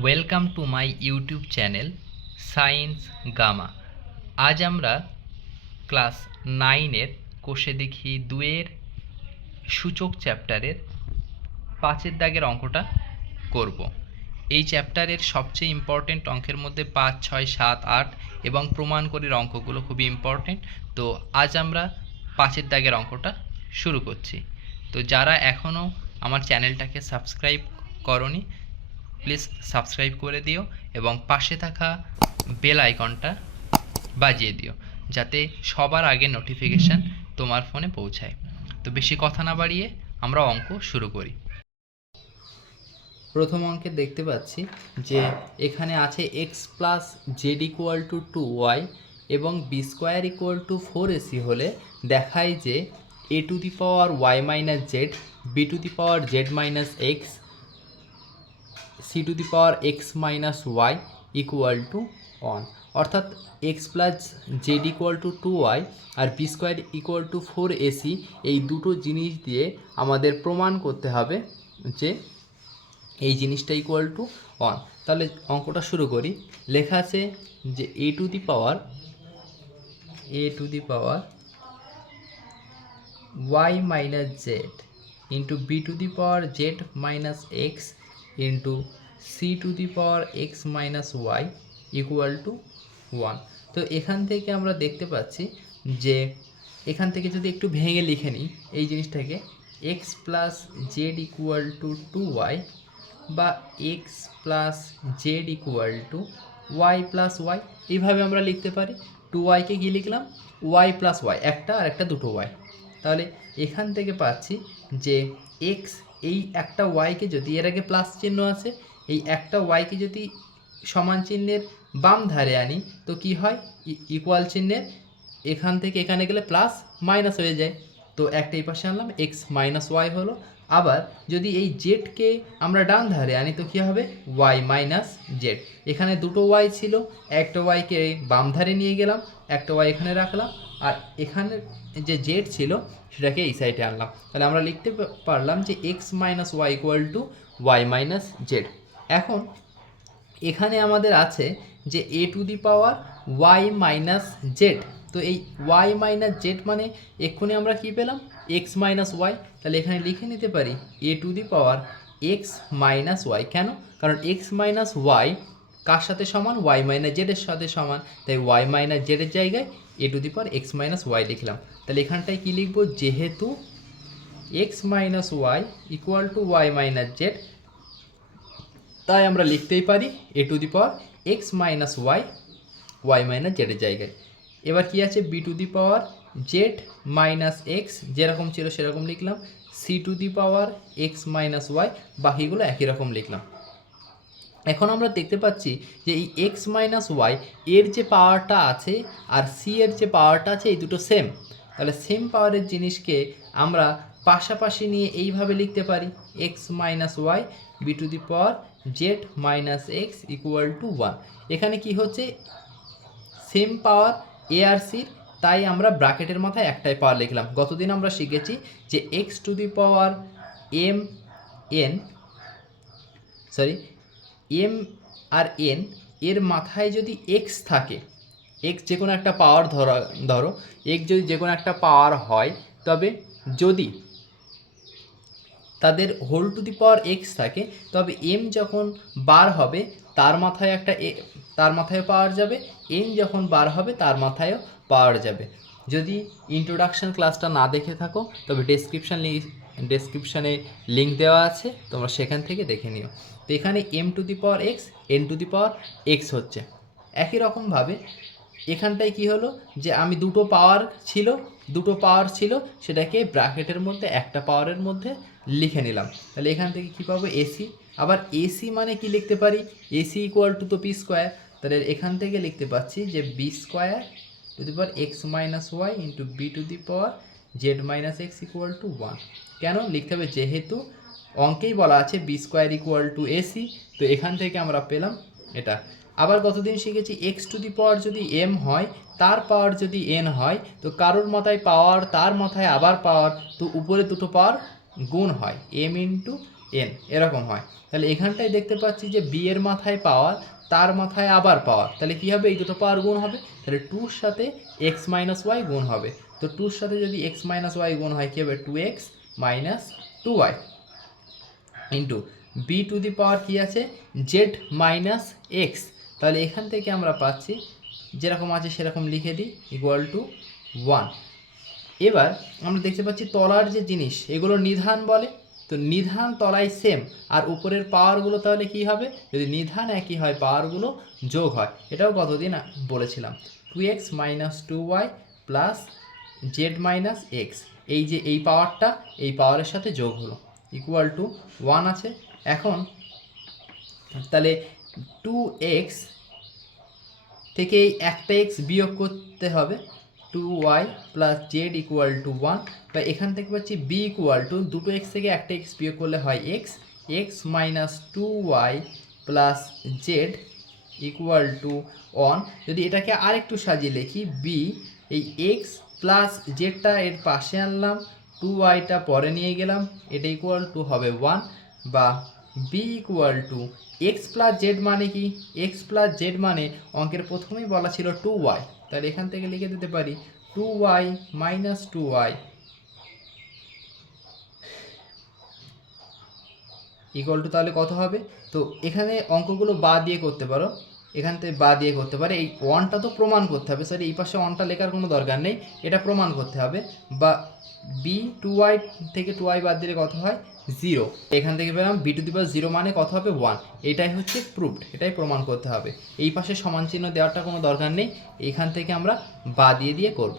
Welcome to my YouTube channel science gamma. আজ আমরা class 9-এর কোষে দেখি 2-এর সূচক চ্যাপ্টারের 5-এর দাগের অঙ্কটা করব। এই চ্যাপ্টারের সবচেয়ে ইম্পর্টেন্ট অঙ্কের মধ্যে 5, 6, 7, 8 এবং প্রমাণ করির অঙ্কগুলো খুবই ইম্পর্টেন্ট। তো আজ আমরা 5-এর দাগের অঙ্কটা শুরু করছি। তো যারা এখনও আমার চ্যানেলটাকে সাবস্ক্রাইব করনি, প্লিজ সাবস্ক্রাইব করে দিও এবং পাশে থাকা বেল আইকনটা বাজিয়ে দিও যাতে সবার আগে নোটিফিকেশান তোমার ফোনে পৌঁছায়। তো বেশি কথা না বাড়িয়ে আমরা অঙ্ক শুরু করি। প্রথম অঙ্কে দেখতে পাচ্ছি যে এখানে আছে x plus Z equal to 2y এবং B square equal to 4ac হলে দেখায় যে A to the power Y minus Z, B to the power Z minus X, C to the power X minus Y equal to 1। অর্থাৎ X plus Z equal to 2y আর B square equal to 4ac এই দুটো জিনিস দিয়ে আমাদের প্রমাণ করতে হবে যে এই জিনিসটা ইকুয়াল টু 1। তাহলে অঙ্কটা শুরু করি। লেখা আছে যে A to the power Y minus Z into B to the power Z minus X into C to the power X minus Y equal to 1। তো এখান থেকে আমরা দেখতে পাচ্ছি যে এখান থেকে যদি একটু ভেঙে লিখে নিই এই জিনিসটাকে, X plus Z equal to 2y বা X plus Z equal to Y plus Y, এইভাবে আমরা লিখতে পারি। 2yকে কী লিখলাম, ওয়াই প্লাস ওয়াই, একটা আর একটা দুটো ওয়াই। তাহলে এখান থেকে পাচ্ছি যে এক্স, এই একটা ওয়াইকে যদি, এর আগে প্লাস চিহ্ন আছে, এই একটা ওয়াইকে যদি সমান চিহ্নের বাম ধারে আনি তো কি হয়, ইকুয়াল চিহ্নের এখান থেকে এখানে গেলে প্লাস মাইনাস হয়ে যায়। তো একটা এই পাশে আনলাম, এক্স মাইনাস ওয়াই হলো। আবার যদি এই জেডকে আমরা ডান ধারে আনি তো কী হবে, ওয়াই মাইনাস জেড। এখানে দুটো ওয়াই ছিল, একটা ওয়াইকে বাম ধারে নিয়ে গেলাম, একটা ওয়াই এখানে রাখলাম, আর এখানে যে জেড ছিল সেটাকে এই সাইডে আনলাম। তাহলে আমরা লিখতে পারলাম যে X minus Y equal to Y minus Z. এখন এখানে আমাদের আছে যে A to the power Y minus Z. তো এই ওয়াই মাইনাস জেড মানে এক্ষুনি আমরা কি পেলাম, এক্স মাইনাস ওয়াই। তাহলে এখানে লিখে নিতে পারি A to the power X minus Y. কেন? কারণ এক্স মাইনাস ওয়াই কার সাথে সমান, ওয়াই মাইনাস জেডের সাথে সমান। তাই ওয়াই মাইনাস জেডের জায়গায় A to the power X minus Y লিখলাম। তাহলে এখানটায় কী লিখব, যেহেতু X minus Y equal to Y minus Z, তাই আমরা লিখতেই পারি A to the power X minus Y minus জেডের জায়গায়। এবার কি আছে, B to the power Z minus X, যেরকম ছিল সেরকম লিখলাম, C to the power X minus Y, বাকিগুলো একই রকম লিখলাম। এখন আমরা দেখতে পাচ্ছি যে এই এক্স মাইনাস ওয়াই এর যে পাওয়ারটা আছে আর সি এর যে পাওয়ারটা আছে এই দুটো সেম। তাহলে সেম পাওয়ারের জিনিসকে আমরা পাশাপাশি নিয়ে এইভাবে লিখতে পারি, X minus Y B to the power Z minus X equal to 1। এখানে কি হচ্ছে, সেম পাওয়ার এ আর সির, তাই আমরা ব্র্যাকেটের মাথায় একটাই পাওয়ার লিখলাম। গতদিন আমরা শিখেছি যে X to the power M আর এন এর মাথায় যদি এক্স থাকে, এক্স যে কোনো একটা পাওয়ার ধরো এক্স যদি যে কোনো একটা পাওয়ার হয়, তবে যদি তাদের whole to the power X থাকে তবে এম যখন বার হবে তার মাথায় একটা তার মাথায় পাওয়ার যাবে, এন যখন বার হবে তার মাথায়ও পাওয়ার যাবে। যদি ইন্ট্রোডাকশান ক্লাসটা না দেখে থাকো তবে ডেসক্রিপশানে লিঙ্ক দেওয়া আছে, তোমরা সেখান থেকে দেখে নিও। তো এখানে M to the power X, N to the power X হচ্ছে। একই রকমভাবে এখানটায় কি হলো, যে আমি দুটো পাওয়ার ছিল সেটাকে ব্র্যাকেটের মধ্যে একটা পাওয়ারের মধ্যে লিখে নিলাম। তাহলে এখান থেকে কী পাবো, এসি। আবার এসি মানে কি লিখতে পারি, এসি ইকুয়াল টু তো পি স্কোয়ার। তাহলে এখান থেকে লিখতে পাচ্ছি যে B square to the power X minus Y into B to the power Z minus X equal to 1। কেন লিখতে হবে, যেহেতু অঙ্কেই বলা আছে B square equal to AC, তো এখান থেকে আমরা পেলাম এটা। আবার গতদিন শিখেছি এক্স টু দি পাওয়ার যদি এম হয়, তার পাওয়ার যদি এন হয়, তো কারোর মাথায় পাওয়ার তার মাথায় আবার পাওয়ার, তো উপরে দুটো পাওয়ার গুণ হয়, এম ইন্টু এন এরকম হয়। তাহলে এখানটায় দেখতে পাচ্ছি যে বি এর মাথায় পাওয়ার, তার মাথায় আবার পাওয়ার, তাহলে কী হবে, এই দুটো পাওয়ার গুণ হবে, তাহলে টুর সাথে এক্স মাইনাস ওয়াই গুণ হবে। তো টুর সাথে যদি এক্স মাইনাস ওয়াই গুণ হয় কী হবে, 2x minus 2y into B to the power কী আছে, জেড মাইনাস এক্স। তাহলে এখান থেকে আমরা পাচ্ছি যেরকম আছে সেরকম লিখে দিই, ইকুয়াল টু 1। এবার আমরা দেখতে পাচ্ছি তলার যে জিনিস এগুলো নিধান বলে, তো নিধান তলায় সেম, আর উপরের পাওয়ারগুলো তাহলে কি হবে, যদি নিধান একই হয় পাওয়ারগুলো যোগ হয়। এটাও কতদিন বলেছিলাম, 2x minus 2y plus Z minus x, এই যে এই পাওয়ারটা এই পাওয়ারের সাথে যোগ হলো, ইকুয়াল টু 1 আছে। এখন তাহলে 2x থেকে এই একটা এক্স বিয়োগ করতে হবে, 2y plus Z equal to 1, বা এখান থেকে পাচ্ছি বি ইকুয়াল টু দুটো এক্স থেকে একটা এক্স বিয়োগ করলে হয় x, x minus 2y plus Z equal to 1। যদি এটাকে আরেকটু সাজিয়ে লিখি, বি এই এক্স প্লাস জেডটা এর পাশে আনলাম, 2yটা পরে নিয়ে গেলাম, এটা ইকুয়াল টু হবে 1, বা B equal to X plus Z মানে কি, এক্স প্লাস জেড মানে অঙ্কের প্রথমেই বলা ছিল 2y, তাহলে এখান থেকে লিখে দিতে পারি 2y minus 2y equal to, তাহলে কত হবে, তো এখানে অঙ্কগুলো বা দিয়ে করতে পারো, এখান থেকে বা দিয়ে করতে পারে। এই ওয়ানটা তো প্রমাণ করতে হবে, সরি এই পাশে ওয়ানটা লেখার কোনো দরকার নেই, এটা প্রমাণ করতে হবে। বা বি 2y থেকে 2y বাদ দিলে কত হয়, 0। এখান থেকে পেলাম বি টু দি পাওয়ার 0 মানে কত হবে, 1। এটাই হচ্ছে প্রুফড, এটাই প্রমাণ করতে হবে। এই পাশে সমান চিহ্ন দেওয়ারটা কোনো দরকার নেই, এখান থেকে আমরা বা দিয়ে করব।